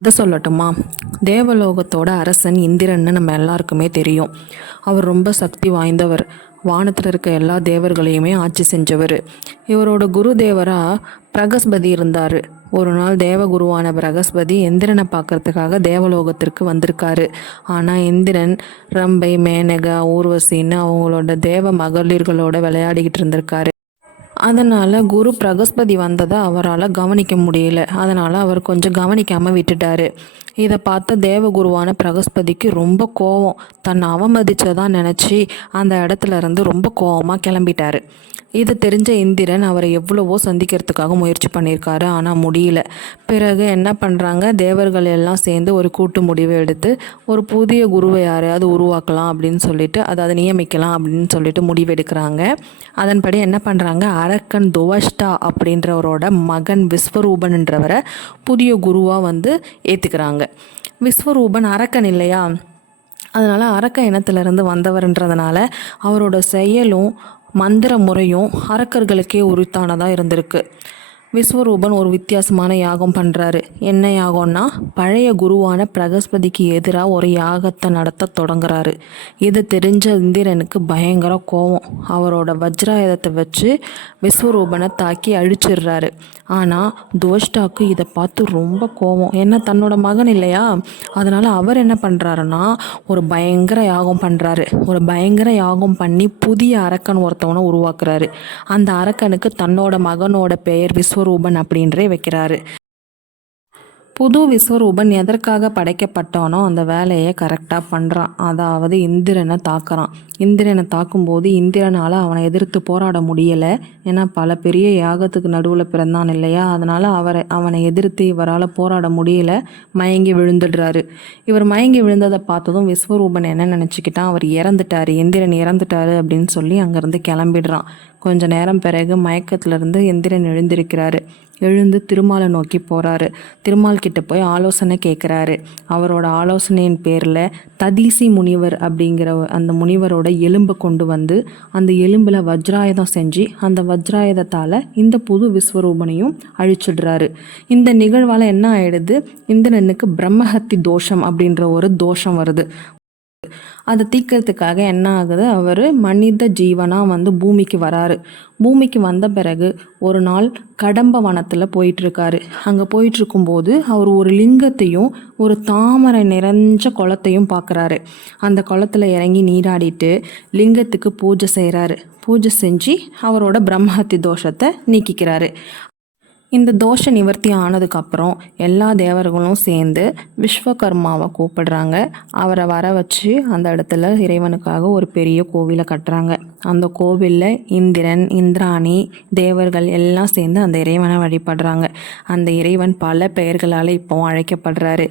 இதை சொல்லட்டுமா? தேவலோகத்தோட அரசன் இந்திரன்னு நம்ம எல்லாருக்குமே தெரியும். அவர் ரொம்ப சக்தி வாய்ந்தவர். வானத்தில் இருக்க எல்லா தேவர்களையுமே ஆட்சி செஞ்சவர். இவரோட குரு தேவராக பிரகஸ்பதி இருந்தார். ஒரு நாள் தேவகுருவான பிரகஸ்பதி எந்திரனை பார்க்கறதுக்காக தேவலோகத்திற்கு வந்திருக்காரு. ஆனால் இந்திரன் ரம்பை மேனகா ஊர்வசின்னு அவங்களோட தேவ மகளிர்களோட விளையாடிக்கிட்டு இருந்திருக்காரு. அதனால் குரு பிரகஸ்பதி வந்ததை அவரால் கவனிக்க முடியல. அதனால் அவர் கொஞ்சம் கவனிக்காமல் விட்டுட்டாரு. இதை பார்த்த தேவகுருவான பிரகஸ்பதிக்கு ரொம்ப கோவம். தன்னை அவமதித்ததாக நினச்சி அந்த இடத்துல இருந்து ரொம்ப கோவமாக கிளம்பிட்டார். இது தெரிஞ்ச இந்திரன் அவரை எவ்வளவோ சந்திக்கிறதுக்காக முயற்சி பண்ணியிருக்காரு ஆனால் முடியல. பிறகு என்ன பண்ணுறாங்க தேவர்கள் எல்லாம் சேர்ந்து ஒரு கூட்டு முடிவு எடுத்து ஒரு புதிய குருவை யாரையாவது உருவாக்கலாம் அப்படின்னு சொல்லிட்டு அதாவது நியமிக்கலாம் அப்படின்னு சொல்லிட்டு முடிவெடுக்கிறாங்க. அதன்படி என்ன பண்ணுறாங்க அரக்கன் துவஷ்டா அப்படின்றவரோட மகன் விஸ்வரூபன்ன்றவரை புதிய குருவாக வந்து ஏற்றுக்கிறாங்க விஸ்வரூபன் அரக்கன் இல்லையா? அதனால் அரக்க இனத்திலிருந்து வந்தவர்ன்றதுனால அவரோட செயலும் மந்திர முறையும் அரக்கர்களுக்கே உரித்தானதாக இருந்திருக்கு. விஸ்வரூபன் ஒரு வித்தியாசமான யாகம் பண்ணுறாரு என்ன யாகம்னா பழைய குருவான பிரகஸ்பதிக்கு எதிராக ஒரு யாகத்தை நடத்த தொடங்குறாரு. இது தெரிஞ்ச இந்திரனுக்கு பயங்கர கோபம் அவரோட வஜ்ராயுதத்தை வச்சு விஸ்வரூபனை தாக்கி அழிச்சிடுறாரு. ஆனால் துவஷ்டாக்கு இதை பார்த்து ரொம்ப கோபம் ஏன்னா தன்னோட மகன் இல்லையா? அதனால் அவர் என்ன பண்ணுறாருன்னா ஒரு பயங்கர யாகம் பண்ணுறாரு ஒரு பயங்கர யாகம் பண்ணி புதிய அரக்கன் ஒருத்தவனை உருவாக்குறாரு. அந்த அரக்கனுக்கு தன்னோட மகனோட பெயர் விஸ்வ விஸ்வரூபன் அப்படின்றே வைக்கிறாரு. புது விஸ்வரூபன் எதற்காக படைக்கப்பட்டானோ அந்த வேலையை கரெக்டாக பண்ணுறான் அதாவது இந்திரனை தாக்குறான். இந்திரனை தாக்கும்போது இந்திரனால் அவனை எதிர்த்து போராட முடியலை. ஏன்னா பல பெரிய யாகத்துக்கு நடுவில் பிறந்தான் இல்லையா? அதனால் அவரை அவனை எதிர்த்து இவரால் போராட முடியல. மயங்கி விழுந்துடுறாரு. இவர் மயங்கி விழுந்ததை பார்த்ததும் விஸ்வரூபன் என்ன நினச்சிக்கிட்டான்? அவர் இறந்துட்டார். இந்திரன் இறந்துட்டாரு அப்படின்னு சொல்லி அங்கேருந்து கிளம்பிடுறான். கொஞ்ச நேரம் பிறகு மயக்கத்திலிருந்து எந்திரன் எழுந்திருக்கிறாரு. எழுந்து திருமாலை நோக்கி போகிறாரு திருமால் கிட்ட போய் ஆலோசனை கேட்குறாரு அவரோட ஆலோசனையின் பேரில் ததீசி முனிவர் அப்படிங்கிற அந்த முனிவரோட எலும்பை கொண்டு வந்து அந்த எலும்பில் வஜ்ராயுதம் செஞ்சு அந்த வஜ்ராயுதத்தால் இந்த புது விஸ்வரூபனையும் அழிச்சிடுறாரு. இந்த நிகழ்வால் என்ன ஆயிடுது? இந்திரனுக்கு பிரம்மஹத்தி தோஷம் அப்படின்ற ஒரு தோஷம் வருது. அதை தீக்கிறதுக்காக என்ன ஆகுது? அவர் மனித ஜீவனாக வந்து பூமிக்கு வராரு. பூமிக்கு வந்த பிறகு ஒரு நாள் கடம்ப வனத்தில் போயிட்டுருக்காரு. அங்கே போயிட்டுருக்கும்போது அவர் ஒரு லிங்கத்தையும் ஒரு தாமரை நிறைஞ்ச குளத்தையும் பார்க்குறாரு அந்த குளத்துல இறங்கி நீராடிட்டு லிங்கத்துக்கு பூஜை செய்கிறாரு பூஜை செஞ்சு அவரோட பிரம்மஹத்தி தோஷத்தை நீக்கிக்கிறாரு. இந்த தோஷ நிவர்த்தி ஆனதுக்கப்புறம் எல்லா தேவர்களும் சேர்ந்து விஸ்வகர்மாவை கூப்பிடுறாங்க. அவரை வர வச்சு அந்த இடத்துல இறைவனுக்காக ஒரு பெரிய கோவிலை கட்டுறாங்க. அந்த கோவிலில் இந்திரன் இந்திராணி தேவர்கள் எல்லாம் சேர்ந்து அந்த இறைவனை வழிபடுறாங்க. அந்த இறைவன் பல பெயர்களால் இப்போ அழைக்கப்படுறாரு.